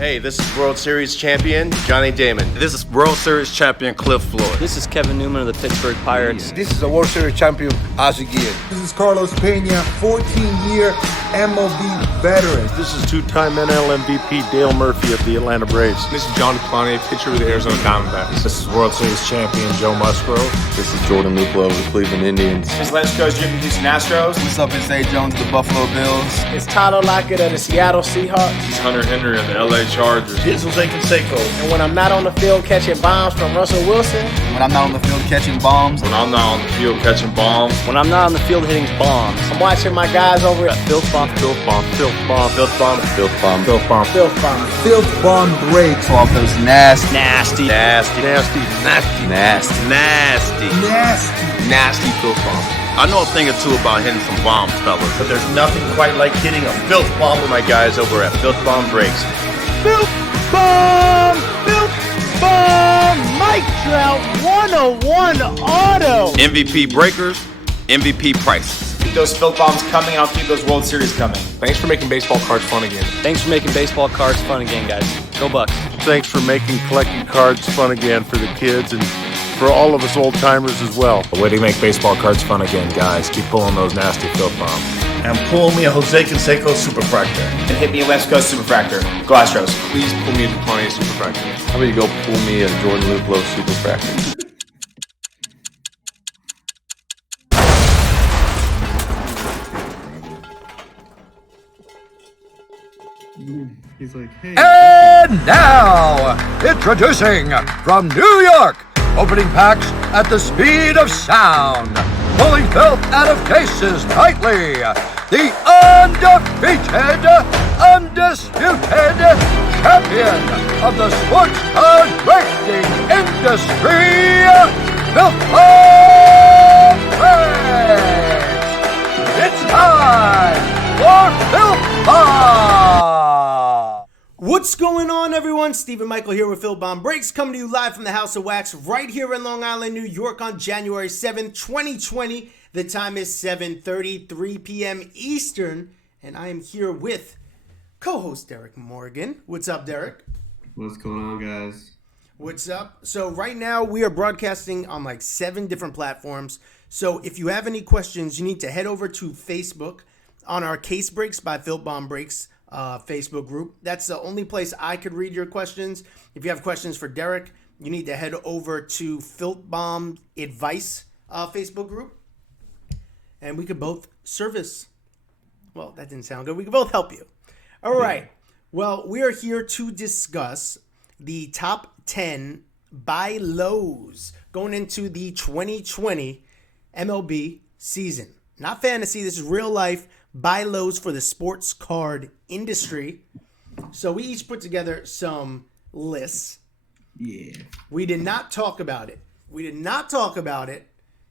Hey, this is World Series champion Johnny Damon. This is World Series champion Cliff Floyd. This is Kevin Newman of the Pittsburgh Pirates. This is a World Series champion Ozzie Guillen. This is Carlos Pena, 14-year MLB veteran. This is two-time NL MVP Dale Murphy of the Atlanta Braves. This is John DePlante, pitcher with the Arizona Diamondbacks. This is World Series champion Joe Musgrove. This is Jordan Luplow of the Cleveland Indians. This is Lance Coach Jim of the Houston Astros. What's up, it's A. Jones of the Buffalo Bills. It's Tyler Lockett of the Seattle Seahawks. This is Hunter Henry of the LA Chargers. This is Jose Canseco. And when I'm not on the field catching bombs from Russell Wilson. When I'm not on the field catching bombs. When I'm not on the field catching bombs. When I'm not on the field hitting bombs. I'm watching my guys over at FIlthbomb. FIlthbomb. FIlthbomb. FIlthbomb. FIlthbomb. FIlthbomb. FIlthbomb. FIlthbomb breaks off those nasty FIlthbomb. I know a thing or two about hitting some bombs, fellas. But there's nothing quite like hitting a FIlthbomb with my guys over at FIlthbomb Breaks. FIlthbomb! FIlthbomb! Mike Trout 101 auto! MVP breakers, MVP prices. Keep those FIlthbombs coming, and I'll keep those World Series coming. Thanks for making baseball cards fun again. Thanks for making baseball cards fun again, guys. Go Bucks. Thanks for making collecting cards fun again for the kids and for all of us old-timers as well. A way to make baseball cards fun again, guys. Keep pulling those nasty FIlthbombs. And pull me a Jose Canseco Superfractor. And hit me a West Coast Superfractor. Go Astros. Please pull me a DePlante Superfractor. How about you go pull me a Jordan Luplow Superfractor? He's like, hey. And now, introducing from New York, opening packs at the speed of sound, pulling filth out of cases nightly, the undefeated, undisputed champion of the sports card breaking industry, FIlthbomb Breaks. It's time for FIlthbomb. What's going on, everyone? Stephen Michael here with FIlthbomb Breaks, coming to you live from the House of Wax right here in Long Island, New York on January 7th, 2020. The time is 7:33 p.m. Eastern, and I am here with co-host Derek Morgan. What's up, Derek? What's going on, guys? What's up? So right now we are broadcasting on like 7 different platforms. So if you have any questions, you need to head over to Facebook on our Case Breaks by FIlthbomb Breaks Facebook group. That's the only place I could read your questions. If you have questions for Derek, you need to head over to FIlthbomb Advice Facebook group, and we could both service. Well, that didn't sound good. We could both help you. All right. Well, we are here to discuss the top 10 buy lows going into the 2020 MLB season. Not fantasy. This is real life. Buy lows for the sports card industry. So we each put together some lists. Yeah. We did not talk about it.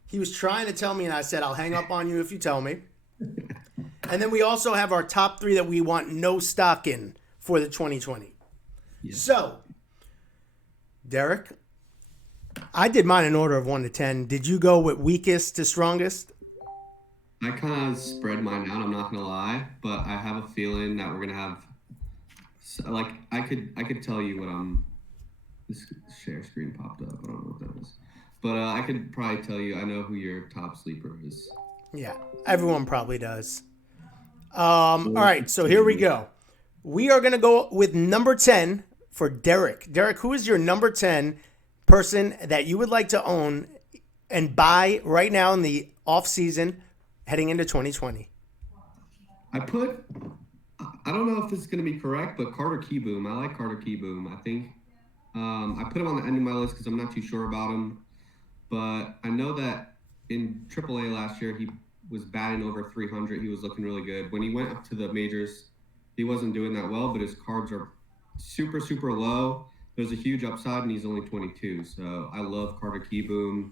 He was trying to tell me, and I said, I'll hang up on you if you tell me. And then we also have our top 3 that we want no stock in for the 2020. Yeah. So, Derek, I did mine in order of 1 to 10. Did you go with weakest to strongest? I kind of spread mine out, I'm not going to lie, but I have a feeling that we're going to have, like, I could tell you what this share screen popped up, I don't know what that was, but I could probably tell you, I know who your top sleeper is. Yeah, everyone probably does. All right, so here we go. We are going to go with number 10 for Derek. Derek, who is your number 10 person that you would like to own and buy right now in the off season heading into 2020? I don't know if this is going to be correct, but Carter Keyboom. I like Carter Keyboom. I think I put him on the end of my list because I'm not too sure about him. But I know that in AAA last year, he was batting over 300. He was looking really good. When he went up to the majors, he wasn't doing that well, but his cards are super, super low. There's a huge upside, and he's only 22. So I love Carter Keyboom.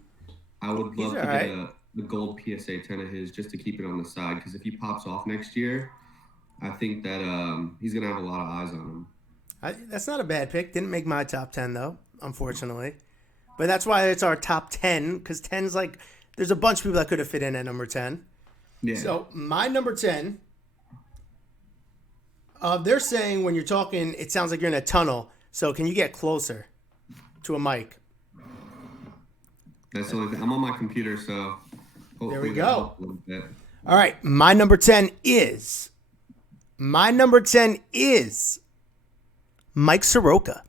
I would love to get the gold PSA 10 of his just to keep it on the side, because if he pops off next year, I think that he's going to have a lot of eyes on him. That's not a bad pick. Didn't make my top 10, though, unfortunately. But that's why it's our top 10, because 10's like, there's a bunch of people that could have fit in at number 10. Yeah. So my number 10, They're saying when you're talking, it sounds like you're in a tunnel. So can you get closer to a mic? That's the only thing. I'm on my computer, so hopefully there we that go. helps a little bit. All right, my number 10 is Mike Soroka.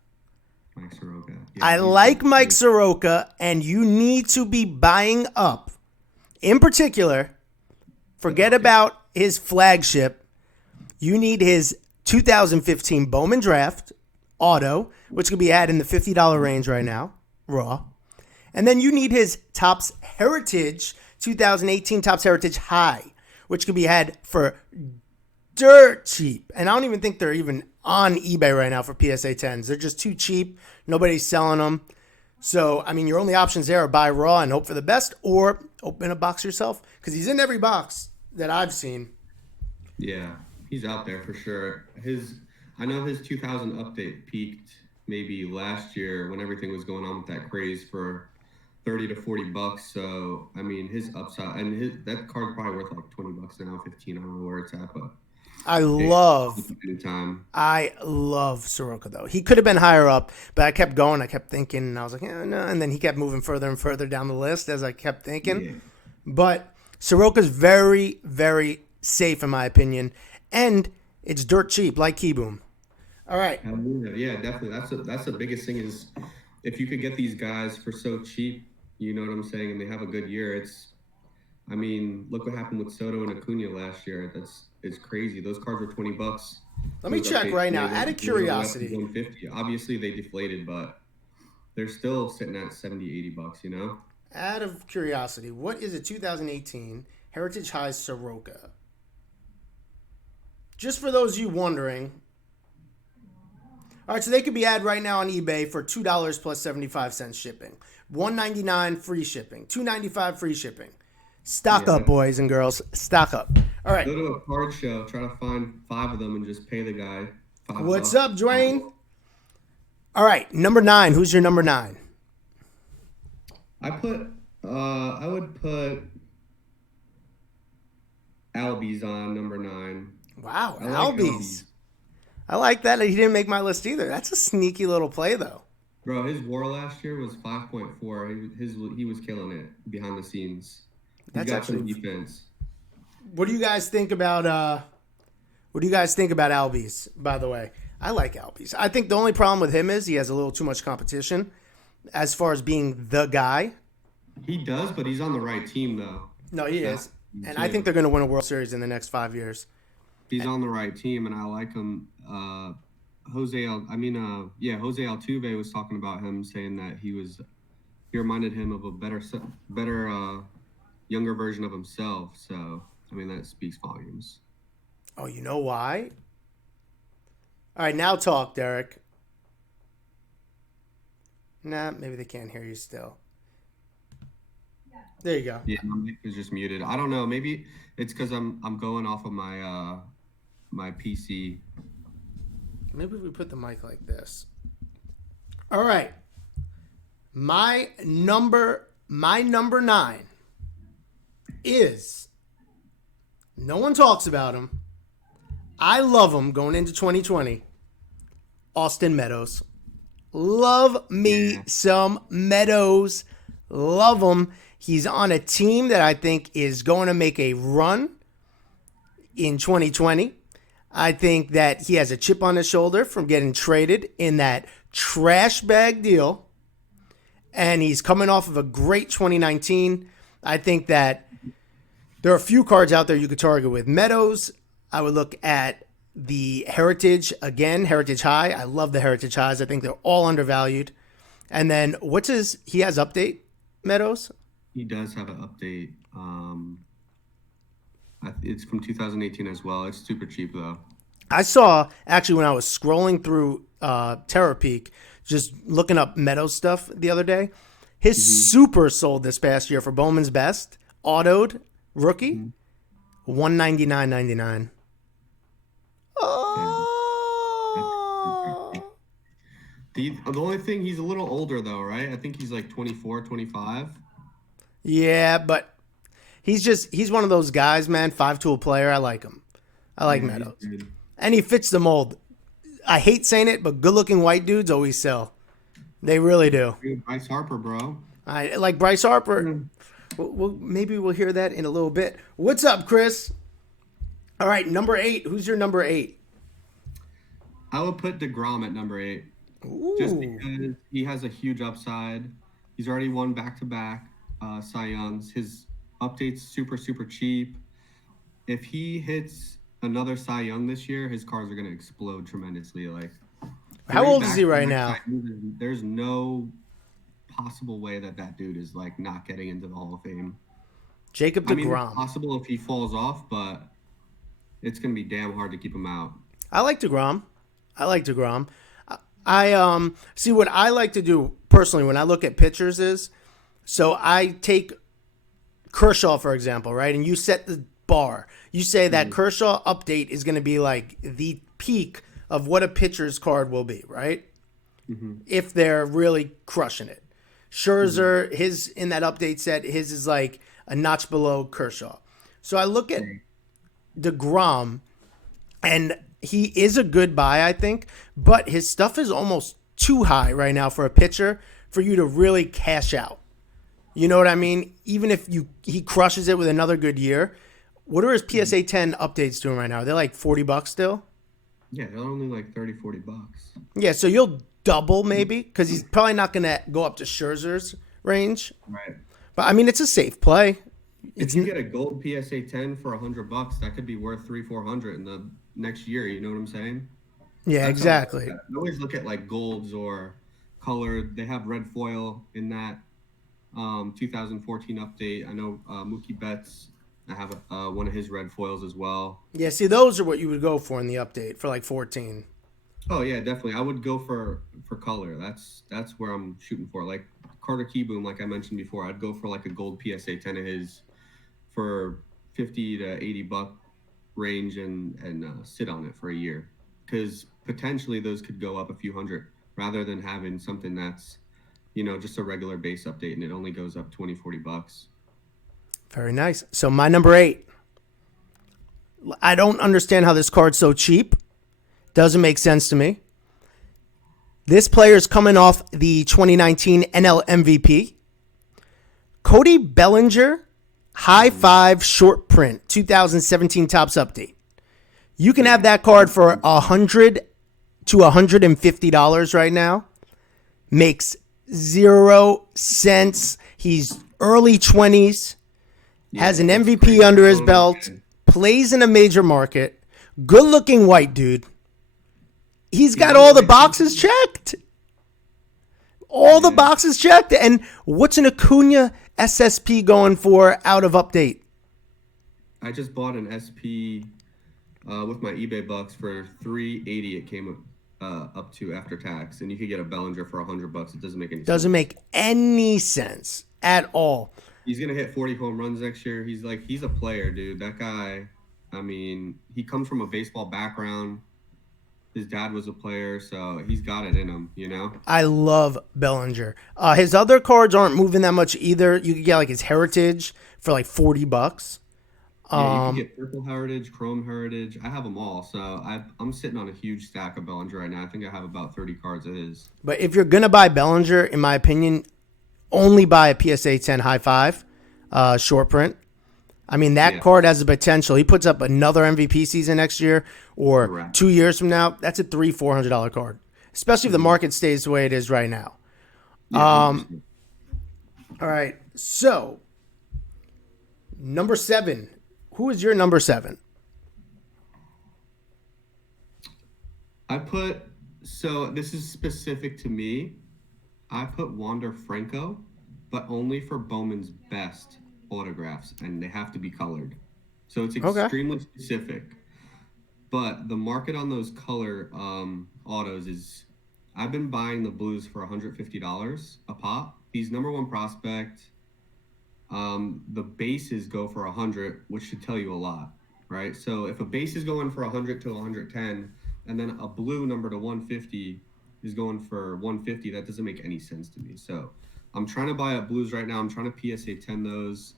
Mike Soroka. Yeah, I like Mike Soroka, and you need to be buying up. In particular, forget about his flagship. You need his 2015 Bowman Draft Auto, which could be had in the $50 range right now, raw. And then you need his Topps Heritage 2018 Topps Heritage High, which could be had for dirt cheap. And I don't even think they're even on eBay right now for PSA 10s. They're just too cheap. Nobody's selling them. So, I mean, your only options there are buy raw and hope for the best, or open a box yourself, because he's in every box that I've seen. Yeah, he's out there for sure. I know his 2000 update peaked maybe last year when everything was going on with that craze for $30 to $40. So, I mean, his upside, and that card's probably worth like $20 now, 15. I don't know where it's at, but I love Soroka, though. He could have been higher up, but I kept going. I kept thinking, and I was like, no. And then he kept moving further and further down the list as I kept thinking. Yeah. But Soroka's very, very safe, in my opinion. And it's dirt cheap, like Keyboom. All right. Yeah, definitely. That's the biggest thing is if you could get these guys for so cheap, you know what I'm saying, and they have a good year, I mean, look what happened with Soto and Acuna last year. It's crazy. Those cards were $20. Let me check right now. Out of curiosity. $150. Obviously, they deflated, but they're still sitting at $70, $80, you know? Out of curiosity, what is a 2018 Heritage High Soroka? Just for those of you wondering. All right, so they could be had right now on eBay for $2 plus 75 cents shipping. $1.99 free shipping. $2.95 free shipping. Stock up, boys and girls. Stock up. All right. Go to a card show. Try to find 5 of them and just pay the guy $5. What's up, Dwayne? All right, number 9. Who's your number 9? I would put Albies on number 9. Wow, Albies. I like that. He didn't make my list either. That's a sneaky little play, though. Bro, his WAR last year was 5.4. He was killing it behind the scenes. He's got some defense. What do you guys think about Albies, by the way? I like Albies. I think the only problem with him is he has a little too much competition as far as being the guy. He does, but he's on the right team, though. No, he is. And I think they're going to win a World Series in the next 5 years. He's on the right team, and I like him. Jose Altuve was talking about him, saying that he reminded him of a better younger version of himself. So, I mean, that speaks volumes. Oh, you know why? All right, now talk, Derek. Nah, maybe they can't hear you still. There you go. Yeah, my mic was just muted. I don't know. Maybe it's because I'm going off of my my PC. Maybe we put the mic like this. All right. My number 9 is, no one talks about him. I love him going into 2020. Austin Meadows. Love me some Meadows. Love him. He's on a team that I think is going to make a run in 2020. I think that he has a chip on his shoulder from getting traded in that trash bag deal. And he's coming off of a great 2019. I think that there are a few cards out there you could target with. Meadows, I would look at the Heritage, again, Heritage High. I love the Heritage Highs. I think they're all undervalued. And then he has update, Meadows? He does have an update. It's from 2018 as well. It's super cheap, though. I saw, actually, when I was scrolling through TerraPeak, just looking up Meadows stuff the other day, his super sold this past year for Bowman's Best, autoed, rookie, $199.99. Oh. The only thing, he's a little older, though, right? I think he's like 24, 25. Yeah, but he's one of those guys, man, 5-tool player. I like him. I like Meadows. And he fits the mold. I hate saying it, but good-looking white dudes always sell. They really do. Bryce Harper, bro. I like Bryce Harper. Maybe we'll hear that in a little bit. What's up, Chris? All right, number 8. Who's your number 8? I would put DeGrom at number 8. Ooh. Just because he has a huge upside. He's already won back-to-back Cy Youngs. His update's super, super cheap. If he hits another Cy Young this year, his cards are going to explode tremendously. Like, how old is he right now? There's no possible way that dude is like not getting into the Hall of Fame. Jacob DeGrom. I mean, it's possible if he falls off, but it's going to be damn hard to keep him out. I like DeGrom. I see what I like to do personally when I look at pitchers is, so I take Kershaw, for example, right? And you set the bar. You say that Kershaw update is going to be like the peak of what a pitcher's card will be, right? If they're really crushing it. Scherzer, his in that update set, his is like a notch below Kershaw. So I look at DeGrom, and he is a good buy, I think, but his stuff is almost too high right now for a pitcher for you to really cash out. You know what I mean? Even if he crushes it with another good year. What are his PSA 10 updates doing right now? Are they like $40 still? Yeah, they're only like $30-40. Yeah, so you'll double maybe because he's probably not going to go up to Scherzer's range. Right. But I mean, it's a safe play. If you get a gold PSA 10 for $100, that could be worth $300-400 in the next year. You know what I'm saying? Yeah, That's exactly. I always look at like golds or colored. They have red foil in that 2014 update. I know Mookie Betts. I have one of his red foils as well. Yeah, see, those are what you would go for in the update for like 14. Oh yeah, definitely. I would go for color. That's where I'm shooting for. Like Carter Keyboom, like I mentioned before, I'd go for like a gold PSA 10 of his for $50 to $80 range and sit on it for a year, because potentially those could go up a few hundred rather than having something that's, you know, just a regular base update and it only goes up $20-40. Very nice. So my number 8. I don't understand how this card's so cheap. Doesn't make sense to me. This player's coming off the 2019 NL MVP. Cody Bellinger, high 5 short print, 2017 Topps update. You can have that card for $100 to $150 right now. Makes 0 sense. He's early 20s. Has an MVP under his belt, plays in a major market, good-looking white dude. He's got all the boxes checked. All the boxes checked. And what's an Acuna SSP going for out of update? I just bought an SP with my eBay bucks for $380. It came up to after tax, and you could get a Bellinger for $100. It doesn't make any sense. Doesn't make any sense at all. He's going to hit 40 home runs next year. He's a player, dude. That guy, I mean, he comes from a baseball background. His dad was a player, so he's got it in him, you know? I love Bellinger. His other cards aren't moving that much either. You could get like his Heritage for like $40. Yeah, you can get Purple Heritage, Chrome Heritage. I have them all, so I'm sitting on a huge stack of Bellinger right now. I think I have about 30 cards of his. But if you're going to buy Bellinger, in my opinion, only buy a PSA 10 high 5 short print. I mean, that card has the potential. He puts up another MVP season next year or 2 years from now. That's a $300-400 card, especially if the market stays the way it is right now. All right. So, number 7. Who is your number 7? So this is specific to me. I put Wander Franco, but only for Bowman's best autographs, and they have to be colored. So it's extremely specific. But the market on those color autos is, I've been buying the blues for $150 a pop. He's number 1 prospect. The bases go for $100, which should tell you a lot, right? So if a base is going for $100 to $110, and then a blue number to 150 is going for $150, that doesn't make any sense to me. So I'm trying to buy up blues right now. I'm trying to PSA 10 those,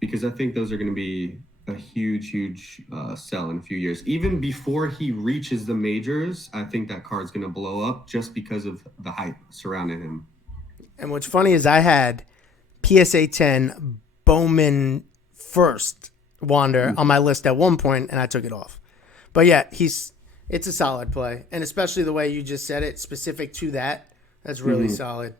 because I think those are going to be a huge sell in a few years. Even before he reaches the majors, I think that card's going to blow up just because of the hype surrounding him. And what's funny is I had PSA 10 Bowman first Wander on my list at one point, and I took it off. But yeah, it's a solid play, and especially the way you just said it, specific to that, that's really solid.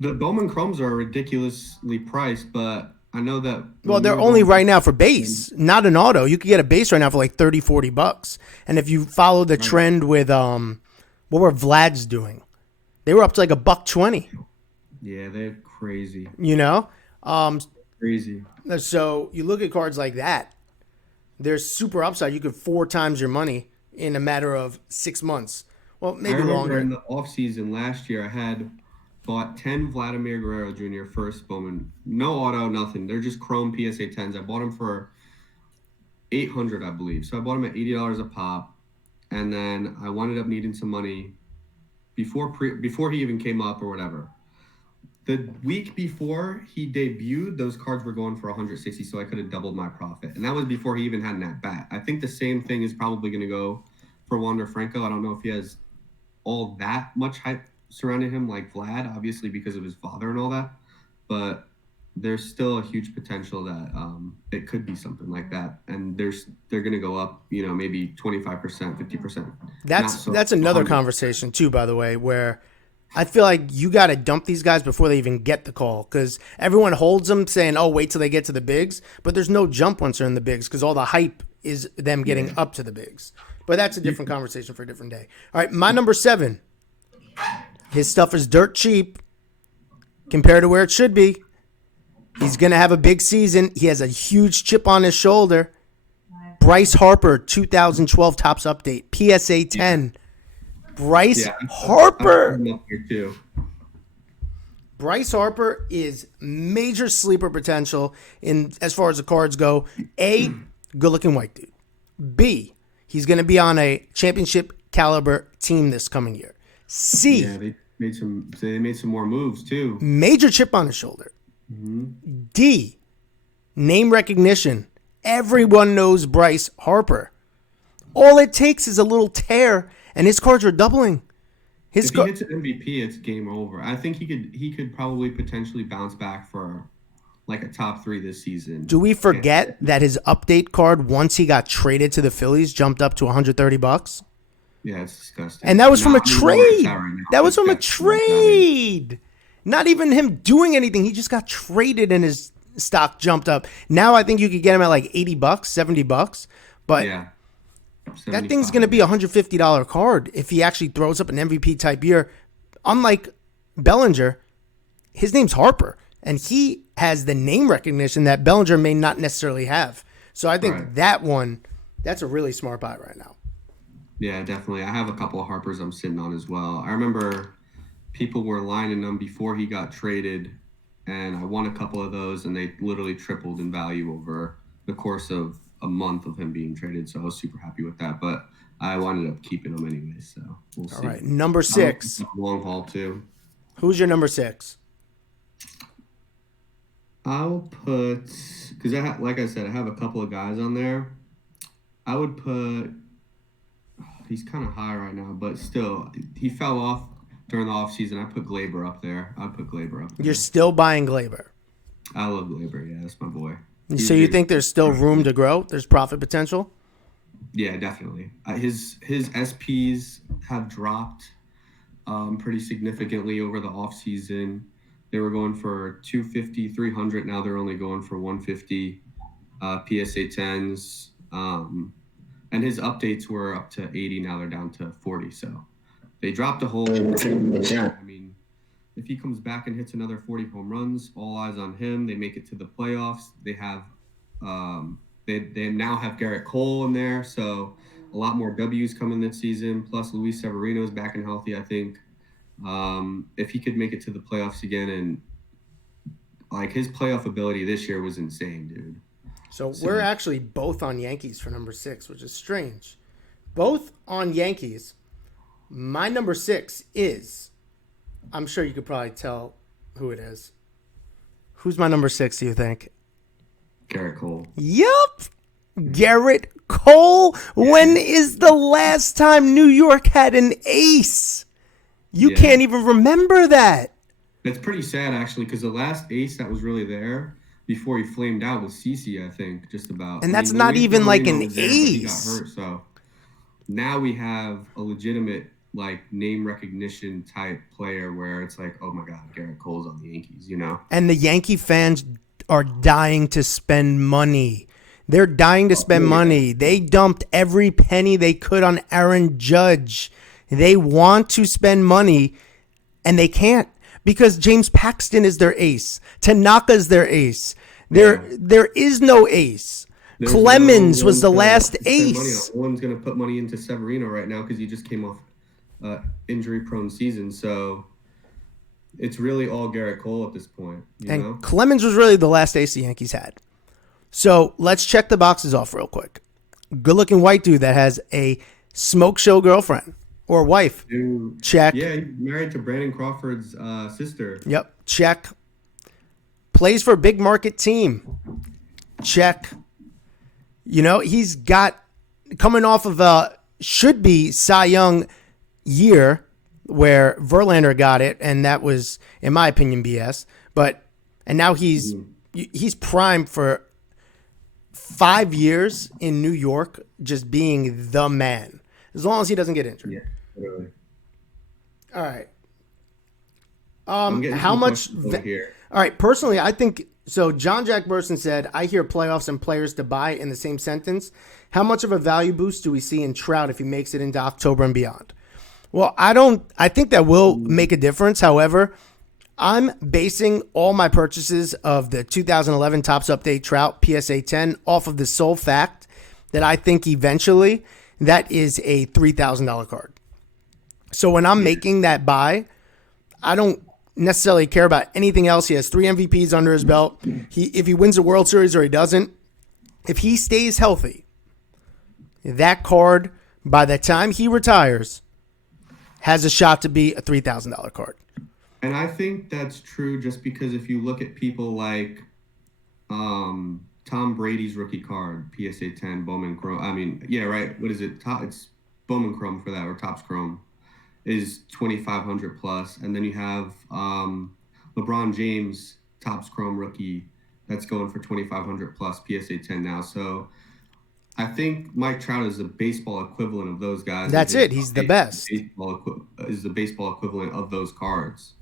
The Bowman Chromes are ridiculously priced, but I know that... Well, they're only right now for base, not an auto. You could get a base right now for like $30-$40. And if you follow the trend with what were Vlad's doing? They were up to like $120. Yeah, they're crazy. You know? Crazy. So you look at cards like that, there's super upside. You could 4 times your money in a matter of 6 months. Well, maybe longer. In the offseason last year, I had bought 10 Vladimir Guerrero Jr. first Bowman. No auto, nothing. They're just chrome PSA 10s. I bought them for $800, I believe. So I bought them at $80 a pop. And then I wound up needing some money before he even came up or whatever. The week before he debuted, those cards were going for $160, so I could have doubled my profit. And that was before he even had an at-bat. I think the same thing is probably going to go for Wander Franco. I don't know if he has all that much hype surrounding him like Vlad, obviously because of his father and all that. But there's still a huge potential that it could be something like that. And they're going to go up, maybe 25%, 50%. That's another conversation too, by the way, where I feel like you got to dump these guys before they even get the call, because everyone holds them saying, oh, wait till they get to the bigs. But there's no jump once they're in the bigs because all the hype is them getting up to the bigs. But that's a different conversation for a different day. All right, my number 7. His stuff is dirt cheap compared to where it should be. He's going to have a big season. He has a huge chip on his shoulder. Bryce Harper, 2012 Topps Update, PSA 10. Bryce Harper. Bryce Harper is major sleeper potential in as far as the cards go. A, good-looking white dude. B, he's going to be on a championship caliber team this coming year. C, they made some more moves too. Major chip on his shoulder. D, name recognition. Everyone knows Bryce Harper. All it takes is a little tear, and his cards are doubling. If he gets an MVP, it's game over. I think he could probably potentially bounce back for like a top 3 this season. Do we forget that his update card, once he got traded to the Phillies, jumped up to $130? Yeah, it's disgusting. And that was from a trade. That was from a trade. Not even him doing anything. He just got traded and his stock jumped up. Now I think you could get him at like $80, $70. But yeah. That thing's going to be a $150 card if he actually throws up an MVP type year. Unlike Bellinger, his name's Harper, and he has the name recognition that Bellinger may not necessarily have. So I think that's a really smart buy right now. Yeah, definitely. I have a couple of Harpers I'm sitting on as well. I remember people were lining them before he got traded, and I won a couple of those, and they literally tripled in value over the course of a month of him being traded, so I was super happy with that. But I wound up keeping him anyway, so we'll see. All right, number 6. Long haul too. Who's your number 6? I'll put, because like I said, I have a couple of guys on there. I would put. He's kind of high right now, but still, he fell off during the offseason. I put Glaber up there. I'd put Glaber up there. You're still buying Glaber. I love Glaber. Yeah, that's my boy. So you think there's still room to grow? There's profit potential? Yeah, definitely. His SPs have dropped pretty significantly over the offseason. They were going for 250, 300. Now they're only going for 150 PSA 10s. And his updates were up to 80. Now they're down to 40. So they dropped a whole. I mean, if he comes back and hits another 40 home runs, all eyes on him. They make it to the playoffs. They have, they now have Garrett Cole in there, so a lot more W's coming this season. Plus, Luis Severino's back and healthy. I think if he could make it to the playoffs again, and like his playoff ability this year was insane, dude. So we're actually both on Yankees for number 6, which is strange. Both on Yankees. My number 6 is. I'm sure you could probably tell who it is. Who's my number 6, do you think? Garrett Cole. Yup. Garrett Cole. When is the last time New York had an ace? You can't even remember that. It's pretty sad, actually, because the last ace that was really there before he flamed out was CeCe, I think, just about. And that's not even like an ace. He got hurt, so now we have a legitimate like name recognition type player where it's like, oh my God, Garrett Cole's on the Yankees, you know? And the Yankee fans are dying to spend money. They're dying to spend money. They dumped every penny they could on Aaron Judge. They want to spend money, and they can't because James Paxton is their ace. Tanaka's their ace. There is no ace. Clemens was the last ace. No one's going to put money into Severino right now because he just came off injury-prone season. So it's really all Garrett Cole at this point. You know? Clemens was really the last ace the Yankees had. So let's check the boxes off real quick. Good-looking white dude that has a smoke show girlfriend or wife. Dude. Check. Yeah, he's married to Brandon Crawford's sister. Yep. Check. Plays for a big market team. Check. You know, he's got coming off of a should be Cy Young year where Verlander got it, and that was, in my opinion, BS. And now he's primed for 5 years in New York, just being the man, as long as he doesn't get injured. Yeah, literally. All right. How much here? All right. Personally, I think so. John Jack Burson said, "I hear playoffs and players to buy in the same sentence. How much of a value boost do we see in Trout if he makes it into October and beyond?" Well, I think that will make a difference. However, I'm basing all my purchases of the 2011 Topps Update Trout PSA 10 off of the sole fact that I think eventually that is a $3,000 card. So when I'm making that buy, I don't necessarily care about anything else. He has 3 MVPs under his belt. If he wins the World Series or he doesn't, if he stays healthy, that card, by the time he retires, has a shot to be a $3,000 card. And I think that's true just because if you look at people like Tom Brady's rookie card, PSA 10, Bowman Chrome. I mean, yeah, right. What is it? It's Bowman Chrome for that, or Topps Chrome is 2,500 plus. And then you have LeBron James Topps Chrome rookie that's going for 2,500 plus PSA 10 now. So I think Mike Trout is the baseball equivalent of those guys. That's it. He's the best. Is the baseball equivalent of those cards.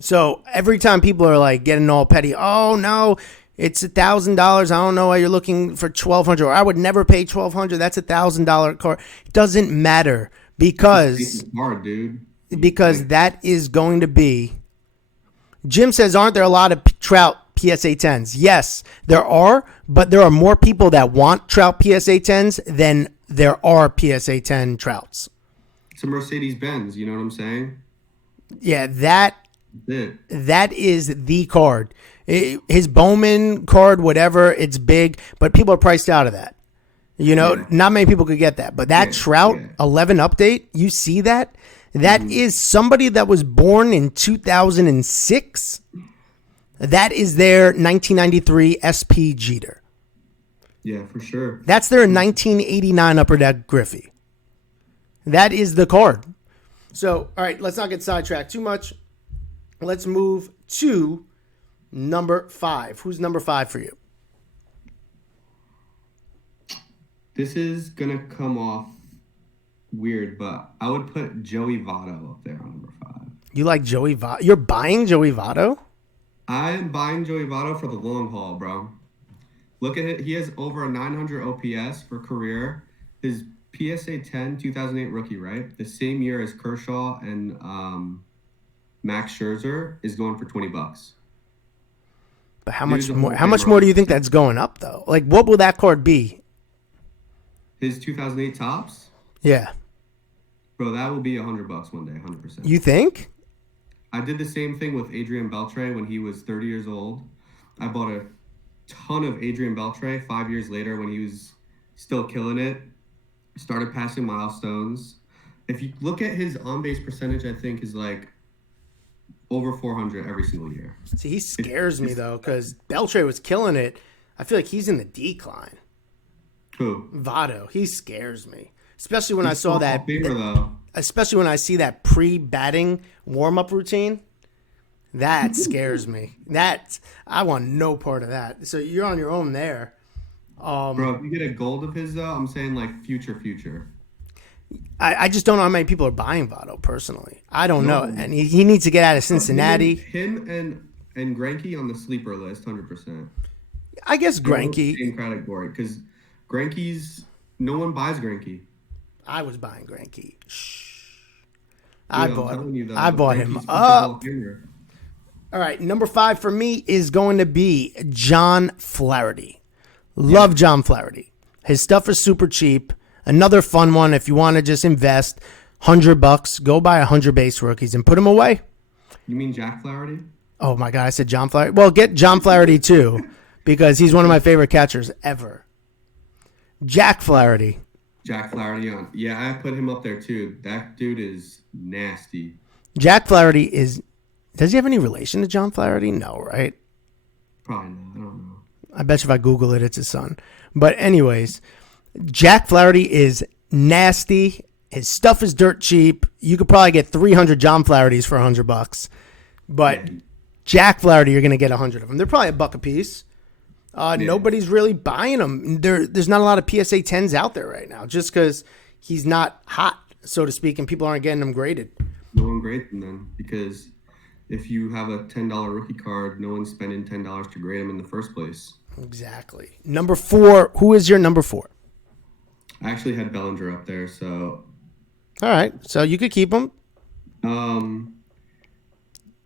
So every time people are like getting all petty, oh no, it's $1,000. I don't know why you're looking for $1,200. Or I would never pay $1,200. That's $1,000 card. It doesn't matter because hard, dude. Because that is going to be. Jim says, aren't there a lot of Trout PSA 10s? Yes, there are, but there are more people that want Trout PSA 10s than there are PSA 10 Trouts. It's a Mercedes-Benz, you know what I'm saying? Yeah, that is the card. His Bowman card, whatever, it's big, but people are priced out of that. You know, not many people could get that. But that Trout 11 update, you see that? That is somebody that was born in 2006. That is their 1993 SP Jeter. Yeah, for sure. That's their 1989 Upper Deck Griffey. That is the card. So, all right, let's not get sidetracked too much. Let's move to number 5. Who's number 5 for you? This is going to come off weird, but I would put Joey Votto up there on number 5. You like Joey Votto? You're buying Joey Votto? I am buying Joey Votto for the long haul, bro. Look at it. He has over a 900 OPS for career. His PSA 10 2008 rookie, right? The same year as Kershaw and Max Scherzer is going for $20. But how much more? How much more do you think that's going up though? Like, what will that card be? His 2008 tops? Yeah. Bro, that will be $100 one day, 100%. You think? I did the same thing with Adrian Beltre when he was 30 years old. I bought a ton of Adrian Beltre 5 years later when he was still killing it. Started passing milestones. If you look at his on-base percentage, I think is like over 400 every single year. See, he scares me though because Beltre was killing it. I feel like he's in the decline. Who? Votto. He scares me, especially when I saw that. Though. Especially when I see that pre-batting warm-up routine. That scares me. I want no part of that. So you're on your own there. Bro, if you get a gold of his, though, I'm saying like future. I just don't know how many people are buying Votto personally. I don't know. And he needs to get out of Cincinnati. Him and Greinke on the sleeper list, 100%. I guess Greinke. Same category, because Greinke's, no one buys Greinke. I was buying Greinke. Shh. I bought him up. All right, number 5 for me is going to be John Flaherty. Love John Flaherty. His stuff is super cheap. Another fun one if you want to just invest $100, go buy 100 base rookies and put them away. You mean Jack Flaherty? Oh my God, I said John Flaherty. Well, get John Flaherty too because he's one of my favorite catchers ever. Jack Flaherty. Jack Flaherty on. Yeah, I put him up there too. That dude is nasty. Jack Flaherty is. Does he have any relation to John Flaherty? No, right? Probably not. I don't know. I bet you if I Google it, it's his son. But anyways, Jack Flaherty is nasty. His stuff is dirt cheap. You could probably get 300 John Flahertys for $100. But Jack Flaherty, you're going to get 100 of them. They're probably $1 a piece. Nobody's really buying them. There's not a lot of PSA 10s out there right now just because he's not hot, so to speak, and people aren't getting them graded. No one grades them then because if you have a $10 rookie card, no one's spending $10 to grade them in the first place. Exactly. Number 4. Who is your number 4? I actually had Bellinger up there, so. All right, so you could keep him.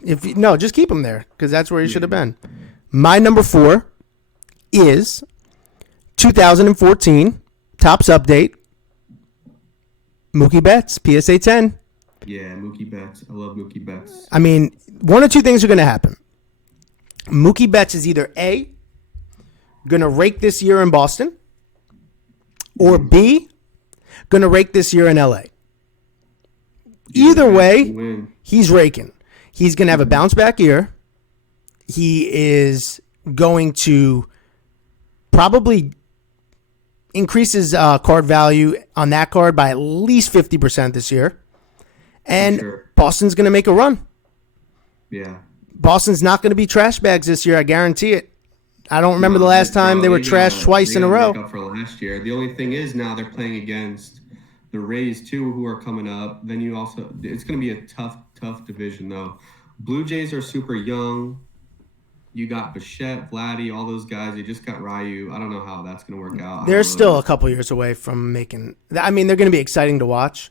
Just keep him there because that's where he should have been. My number 4 is 2014 Topps Update. Mookie Betts, PSA 10. Yeah, Mookie Betts. I love Mookie Betts. I mean, one of two things are going to happen. Mookie Betts is either A, going to rake this year in Boston, or B, going to rake this year in LA. Either way, he's raking. He's going to have a bounce back year. He is going to probably increase his card value on that card by at least 50% this year. And Boston's going to make a run. Yeah. Boston's not going to be trash bags this year. I guarantee it. I don't remember the last time they were trashed twice in a row. Make up for last year. The only thing is now they're playing against the Rays too, who are coming up. Then it's going to be a tough division though. Blue Jays are super young. You got Bichette, Vladdy, all those guys. You just got Ryu. I don't know how that's going to work out. They're still a couple years away from making. I mean, they're going to be exciting to watch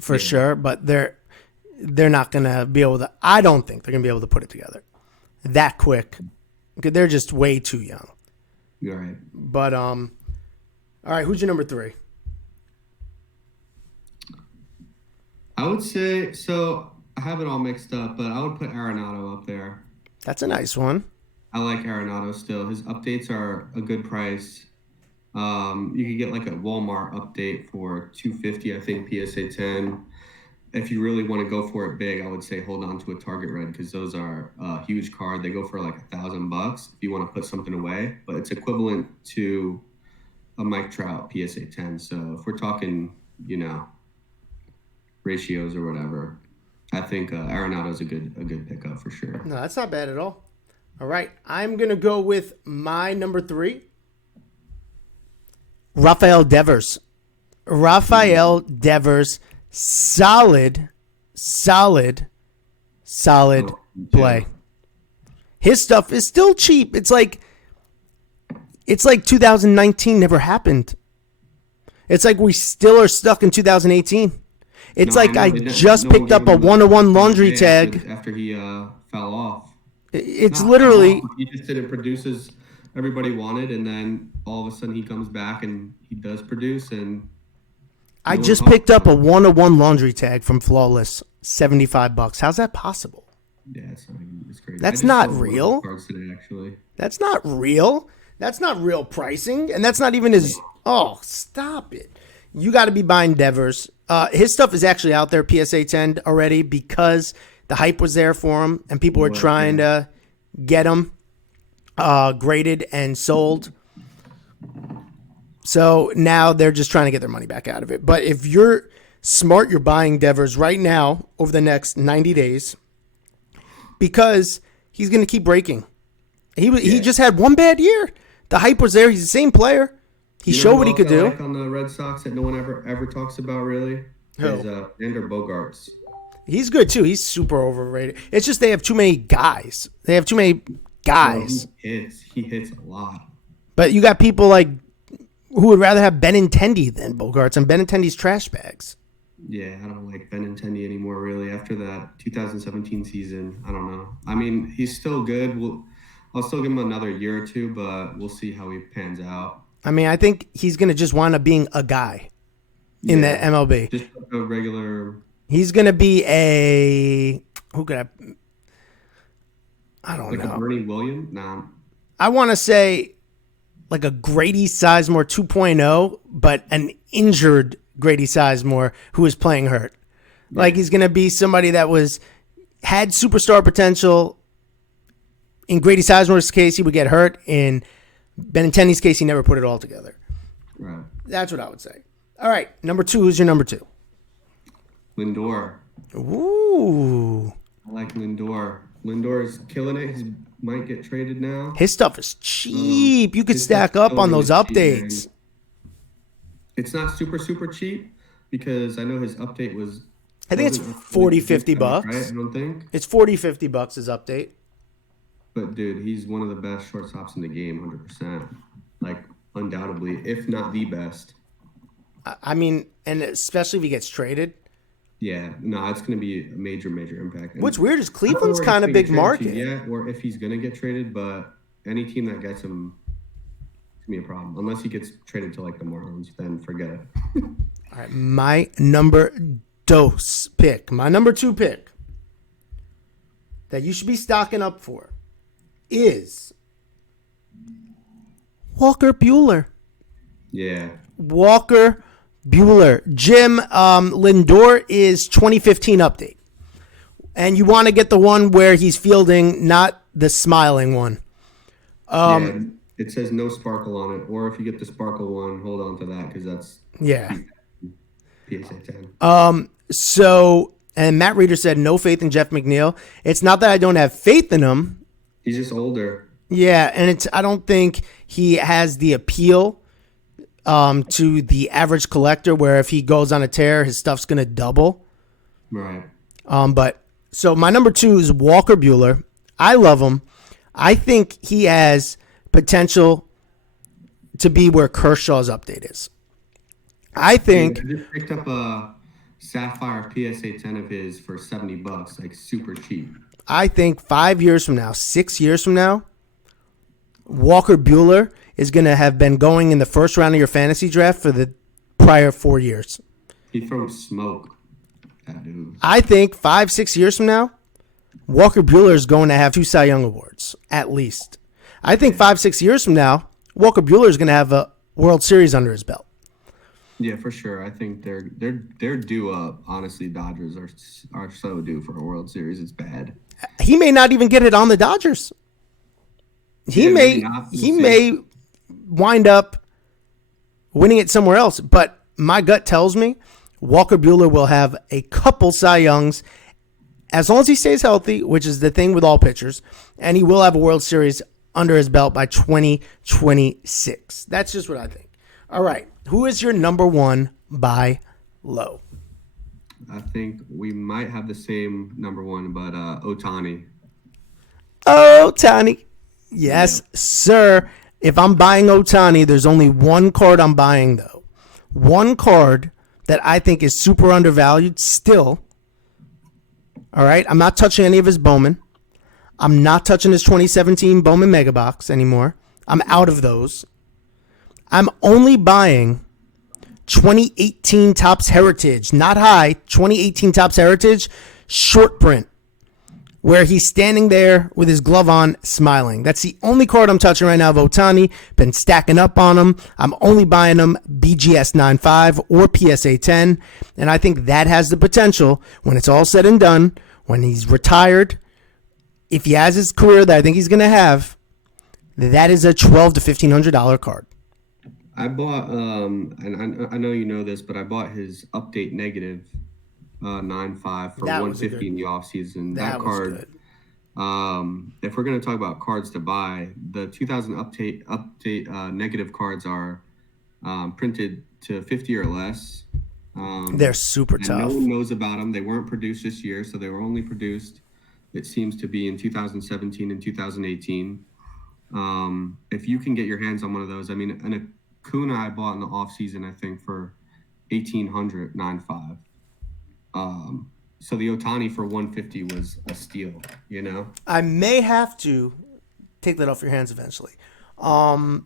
for sure, but they're not going to be able to. I don't think they're going to be able to put it together that quick. They're just way too young. You're right. But all right, who's your number 3? I would say so. I have it all mixed up, but I would put Arenado up there. That's a nice one. I like Arenado still. His updates are a good price. You could get like a Walmart update for $250, I think, PSA 10. If you really want to go for it big, I would say hold on to a Target Red because those are a huge card. They go for like $1,000 if you want to put something away, but it's equivalent to a Mike Trout PSA 10. So if we're talking, ratios or whatever, I think Arenado's a good pickup for sure. No, that's not bad at all. All right, I'm going to go with my number 3. Rafael Devers. Solid play. His stuff is still cheap. It's like 2019 never happened. It's like we still are stuck in 2018. It's I just picked up a 101 laundry tag. After he fell off. It's literally... He just didn't produce as everybody wanted, and then all of a sudden he comes back and he does produce. And I just picked up a 101 laundry tag from Flawless, $75. How's that possible? Yeah, it's crazy. That's not real. Cards today, actually. That's not real. That's not real pricing, and that's not even his... Oh, stop it. You got to be buying Devers. His stuff is actually out there, PSA 10 already, because the hype was there for him, and people were trying to get him. graded and sold. So now they're just trying to get their money back out of it. But if you're smart, you're buying Devers right now over the next 90 days because he's going to keep breaking. He just had one bad year. The hype was there. He's the same player. He showed what he could do. Like on the Red Sox that no one ever talks about really is Xander Bogaerts. He's good too. He's super overrated. It's just they have too many guys. They have too many guys. He hits a lot. But you got people like who would rather have Benintendi than Bogaerts, and Benintendi's trash bags. Yeah, I don't like Benintendi anymore, really. After that 2017 season, I don't know. I mean, he's still good. I'll still give him another year or two, but we'll see how he pans out. I mean, I think he's going to just wind up being a guy in the MLB. Just a regular... He's going to be a... Who could I don't know. Like a Bernie Williams? Nah. I want to say like a Grady Sizemore 2.0, but an injured Grady Sizemore who is playing hurt. Yeah. Like he's going to be somebody that had superstar potential. In Grady Sizemore's case, he would get hurt. In Benintendi's case, he never put it all together. Right. That's what I would say. All right, number 2. Who's your number 2? Lindor. Ooh. I like Lindor. Lindor is killing it. He might get traded now. His stuff is cheap. You could stack up on those updates. It's not super cheap because I know his update was... I think it's $40-50. Right? I don't think. It's $40-50 his update. But, dude, he's one of the best shortstops in the game, 100%. Like, undoubtedly, if not the best. I mean, and especially if he gets traded. Yeah, no, it's going to be a major impact. And what's weird is Cleveland's kind of big market. Yeah, or if he's going to get traded, but any team that gets him, it's going to be a problem. Unless he gets traded to, like, the Marlins, then forget it. All right, my number 2 pick that you should be stocking up for is Walker Buehler. Yeah. Walker Buehler. Jim, Lindor is 2015 update. And you want to get the one where he's fielding, not the smiling one. Yeah, it says no sparkle on it. Or if you get the sparkle one, hold on to that because that's PSA 10. So, and Matt Reeder said no faith in Jeff McNeil. It's not that I don't have faith in him. He's just older. Yeah, and I don't think he has the appeal to the average collector where if he goes on a tear, his stuff's going to double. Right. But so my number 2 is Walker Buehler. I love him. I think he has potential to be where Kershaw's update is. I think... I just picked up a Sapphire PSA 10 of his for $70, like super cheap. I think 5 years from now, 6 years from now, Walker Buehler is going to have been going in the first round of your fantasy draft for the prior 4 years. He throws smoke, that dude. I think 5-6 years from now, Walker Buehler is going to have 2 Cy Young Awards, at least. I think 5-6 years from now, Walker Buehler is going to have a World Series under his belt. Yeah, for sure. I think they're due up. Honestly, Dodgers are so due for a World Series. It's bad. He may not even get it on the Dodgers. He may wind up winning it somewhere else. But my gut tells me Walker Buehler will have a couple Cy Youngs as long as he stays healthy, which is the thing with all pitchers, and he will have a World Series under his belt by 2026. That's just what I think. All right. Who is your number 1 buy low? I think we might have the same number 1, but Ohtani. Ohtani. Yes, sir. If I'm buying Ohtani, there's only one card I'm buying, though. One card that I think is super undervalued still. All right? I'm not touching any of his Bowman. I'm not touching his 2017 Bowman Mega Box anymore. I'm out of those. I'm only buying 2018 Topps Heritage, not high, 2018 Topps Heritage, short print, where he's standing there with his glove on, smiling. That's the only card I'm touching right now of Ohtani. Been stacking up on him. I'm only buying him BGS 9.5 or PSA 10, and I think that has the potential, when it's all said and done, when he's retired, if he has his career that I think he's going to have, that is a $1,200 to $1,500 card. I bought, and I know you know this, but I bought his update negative 9.5 for 150 in the offseason. That card. Good. If we're going to talk about cards to buy, the 2000 update negative cards are printed to 50 or less. They're super tough. No one knows about them. They weren't produced this year, so they were only produced, it seems to be, in 2017 and 2018. If you can get your hands on one of those, I mean, an Acuna I bought in the off season, I think, for $1,800 9.5. So the Ohtani for 150 was a steal, you know? I may have to take that off your hands eventually. I'll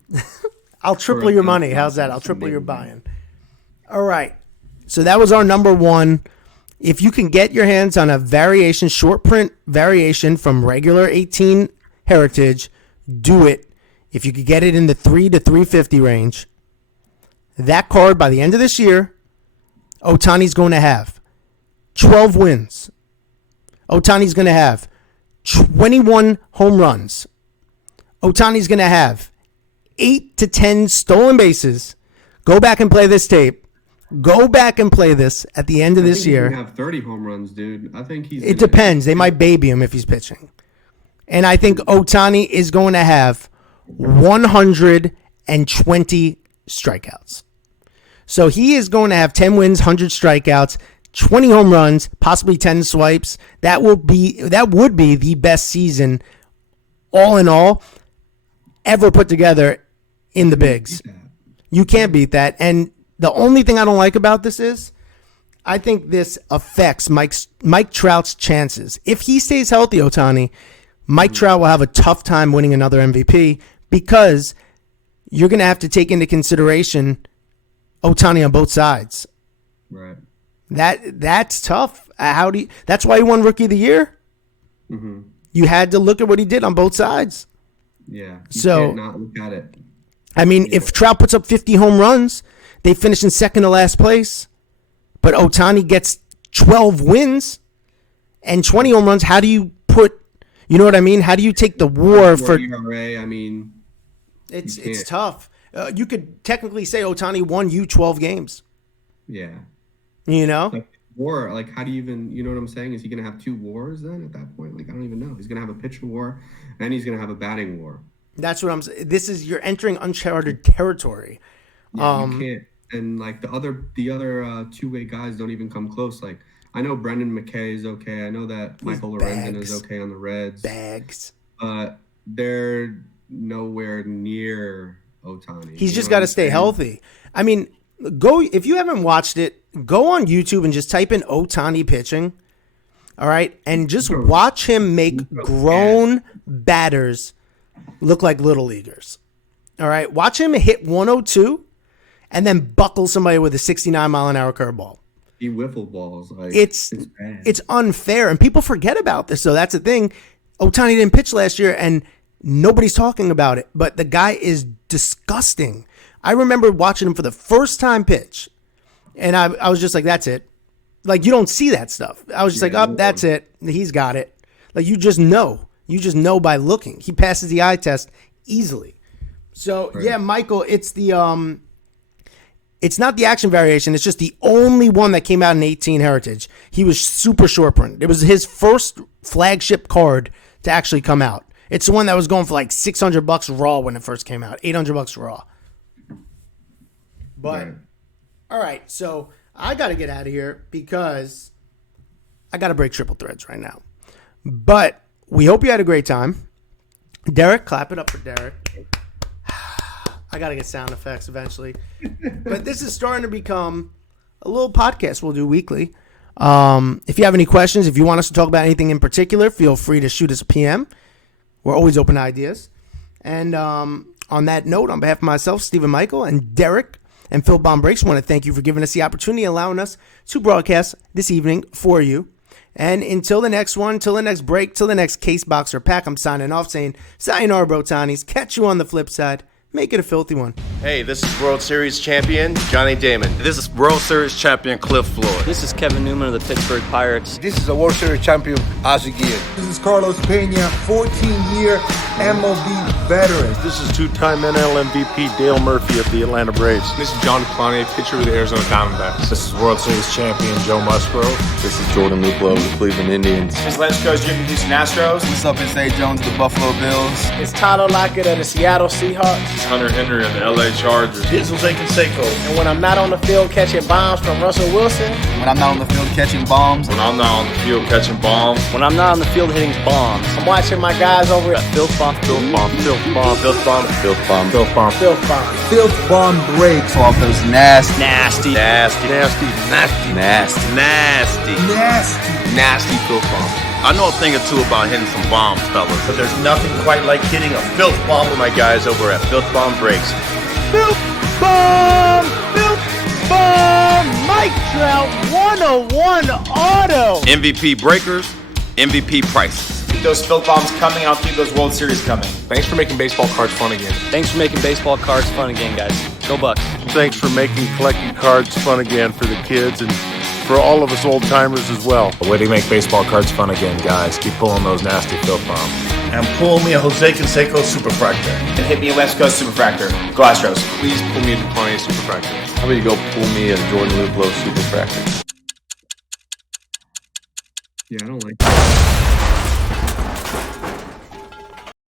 triple your money. How's that? I'll triple your buy-in. All right. So that was our number one. If you can get your hands on a variation, short print variation from regular 18 Heritage, do it. If you could get it in the $300 to $350 range, that card by the end of this year, Ohtani's going to have 12 wins. Ohtani's going to have 21 home runs. Ohtani's going to have 8 to 10 stolen bases. Go back and play this tape. Go back and play this at the end of this year. He's going to have 30 home runs, dude. I think he's... It depends. They might baby him if he's pitching. And I think Ohtani is going to have 120 strikeouts. So he is going to have 10 wins, 100 strikeouts, 20 home runs, possibly 10 swipes. That would be the best season, all in all, ever put together in the bigs. You can't beat that. And the only thing I don't like about this is I think this affects Mike Trout's chances. If he stays healthy, Ohtani, Mike Trout will have a tough time winning another MVP because you're going to have to take into consideration Ohtani on both sides. Right. That's tough. That's why he won Rookie of the Year. Mm-hmm. You had to look at what he did on both sides. Yeah. You so can't not look at it. I mean, if Trout puts up 50 home runs, they finish in second to last place. But Ohtani gets 12 wins and 20 home runs. How do you put? You know what I mean? How do you take the WAR for? ERA, I mean, it's tough. You could technically say Ohtani won you 12 games. Yeah. You know? Like WAR, like how do you even, you know what I'm saying? Is he going to have 2 WARs then at that point? Like, I don't even know. He's going to have a pitcher WAR and he's going to have a batting WAR. That's what I'm saying. You're entering uncharted territory. Yeah, you can't. And like the other two-way guys don't even come close. Like, I know Brendan McKay is okay. I know that Michael Lorenzen is okay on the Reds. Bags. But they're nowhere near Ohtani. He's just got to stay healthy. I mean, if you haven't watched it, go on YouTube and just type in Ohtani pitching. All right? And just watch him make grown batters look like little leaguers. All right? Watch him hit 102 and then buckle somebody with a 69-mile-an-hour curveball. He wiffle balls. Like, it's unfair, and people forget about this. So that's the thing. Ohtani didn't pitch last year, and nobody's talking about it. But the guy is disgusting. I remember watching him for the first time pitch, and I was just like, that's it. Like, you don't see that stuff. I was just that's it. He's got it. Like, you just know. You just know by looking. He passes the eye test easily. So, yeah, Michael, it's the it's not the action variation. It's just the only one that came out in 18 Heritage. He was super short print. It was his first flagship card to actually come out. It's the one that was going for like $600 raw when it first came out. $800 raw. But, all right, so I got to get out of here because I got to break triple threads right now. But we hope you had a great time. Derek, clap it up for Derek. I got to get sound effects eventually. But this is starting to become a little podcast we'll do weekly. If you have any questions, if you want us to talk about anything in particular, feel free to shoot us a PM. We're always open to ideas. And on that note, on behalf of myself, Stephen Michael, and Derek and FIlthbomb Breaks, I want to thank you for giving us the opportunity, allowing us to broadcast this evening for you. And until the next one, till the next break, till the next case box or pack, I'm signing off saying, sayonara, Brotanis. Catch you on the flip side. Make it a filthy one. Hey, this is World Series champion Johnny Damon. This is World Series champion Cliff Floyd. This is Kevin Newman of the Pittsburgh Pirates. This is a World Series champion Ozzie Guillen. This is Carlos Pena, 14-year MLB veterans. This is two-time NL MVP Dale Murphy of the Atlanta Braves. This is John DePlante, pitcher with the Arizona Diamondbacks. This is World Series champion Joe Musgrove. This is Jordan Luplow with the Cleveland Indians. This is West Coast Jim from Houston Astros. What's up, it's A. Jones of the Buffalo Bills. It's Tyler Lockett of the Seattle Seahawks. It's Hunter Henry of the LA Chargers. It's Jose Canseco. And when I'm not on the field catching bombs from Russell Wilson. When I'm not on the field catching bombs. When I'm not on the field catching bombs. When I'm not on the field hitting bombs. I'm watching my guys over at FIlthbomb. FIlthbomb. FIlthbomb. FIlthbomb. FIlthbomb. FIlthbomb. FIlthbomb. FIlthbomb breaks Off those nasty, Nasty. Nasty. Nasty. Nasty. Nasty. nasty. Nasty FIlthbomb. I know a thing or two about hitting some bombs, fellas. But there's nothing quite like hitting a filth bomb with my guys over at FIlthbomb Breaks. FIlthbomb! FIlthbomb! Mike Trout 101 auto! MVP breakers, MVP prices. Keep those FIlthbombs coming, and I'll keep those World Series coming. Thanks for making baseball cards fun again. Thanks for making baseball cards fun again, guys. Go Bucks. Thanks for making collecting cards fun again for the kids and for all of us old-timers as well. A way to make baseball cards fun again, guys. Keep pulling those nasty filth bombs. And pull me a Jose Canseco Superfractor. And hit me a West Coast Superfractor. Go Astros. Please pull me a DePlante Superfractor. How about you go pull me a Jordan Luplow Superfractor? Yeah, I don't like that.